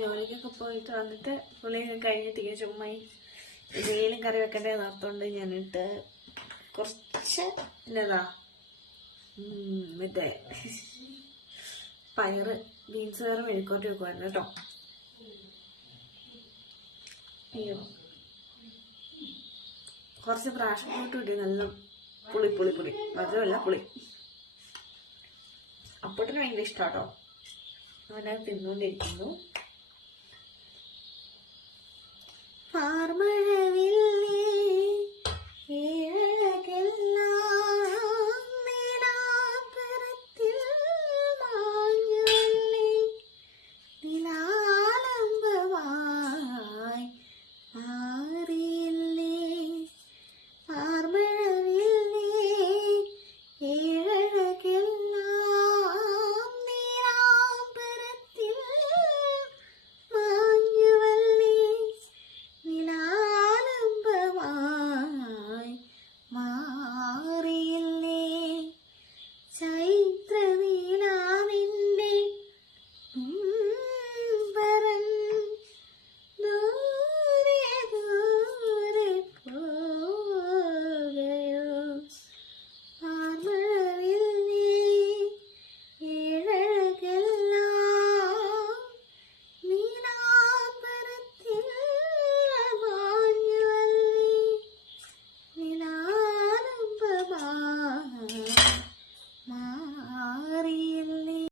ജോലിക്കൊക്കെ പോയിട്ട് വന്നിട്ട് പുളിയൊക്കെ കഴിഞ്ഞിട്ട് ചുമ്മാ എന്തെങ്കിലും കറി വെക്കണ്ടേ നിർത്തോണ്ട് ഞാനിട്ട് കുറച്ച് എന്നതാ മറ്റേ പയറ് ബീൻസ് പയറ് മെഴുക്കോട്ട് വെക്കുവായിരുന്നു കേട്ടോ. അയ്യോ കുറച്ച് പ്രാഷൻ ഫ്രൂട്ട് കിട്ടി, നല്ല പുളി പുളി പുളി മധുരമല്ല പുളി. അപ്പോട്ടിന് ഭയങ്കര ഇഷ്ടാട്ടോ, അവനത് തിന്നുകൊണ്ടിരിക്കുന്നു. പാർമഴ